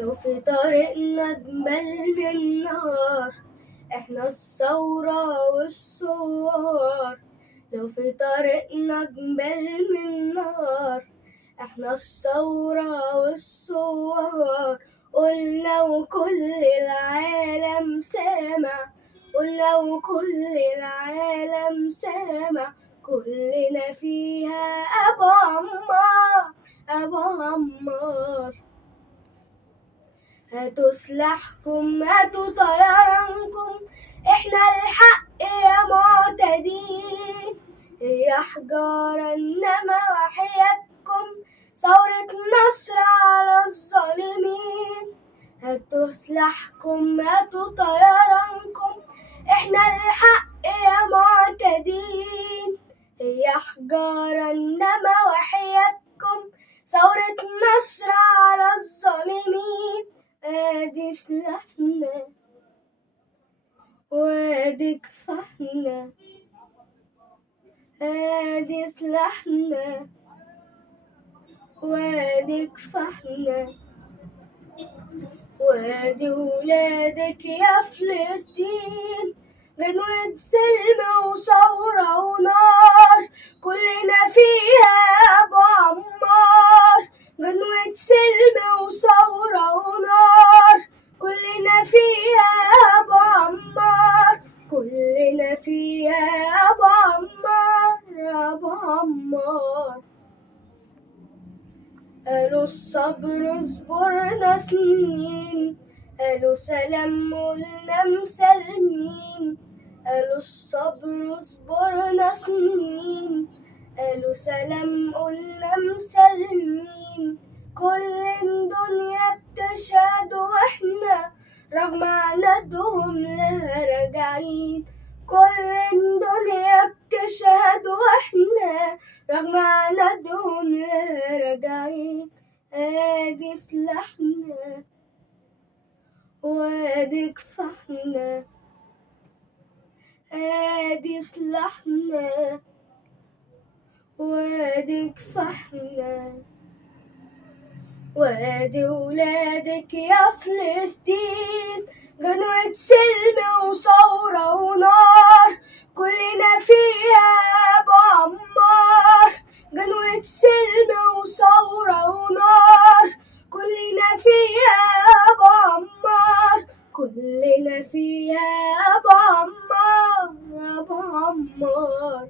لو في طريقنا جبال من نار، احنا الثورة والثوار. لو في طريقنا جبال من نار، احنا الثورة والثوار. قلنا وكل العالم سامع، قلنا وكل العالم سامع. كلنا فيها أبو عمار، أبو عمار. هاتوا سلاحكم، هاتوا طيرانكم، احنا الحق يا معتدين. هي حجارة انما وحياتكم ثورة نصر على الظالمين. هاتوا سلاحكم، هاتوا طيرانكم، احنا الحق يا معتدين. هي حجارة انما وحياتكم ثورة نصر على الظالمين. ادي سلاحنا وادي كفاحنا، ادي سلاحنا وادي كفاحنا. وادي ولادك يا فلسطين، غنوة سلم وثورة ونار. كلنا فيها أبو عمار، غنوة سلم وثورة ونار. كلنا فيها أبو عمار، كلنا فيها أبو عمار، أبو عمار. قالوا الصبر اصبرنا سنين، قالوا سلام قلنا مسلمين. قالوا الصبر اصبرنا سنين، قالوا سلام قلنا مسلمين. كل الدنيا بتشهد واحنا رغم عنادهم لا راجعين. كل الدنيا بتشهد واحنا رغم عنادهم لا راجعين. ادي سلاحنا وادي كفاحنا، ادي سلاحنا وادي كفاحنا. وادي ولادك يا فلسطين، غنوة سلم وثورة ونار. كلنا فيها أبو عمار، غنوة سلم وثورة ونار. كلنا فيها أبو عمار، كلنا فيها أبو عمار، أبو عمار.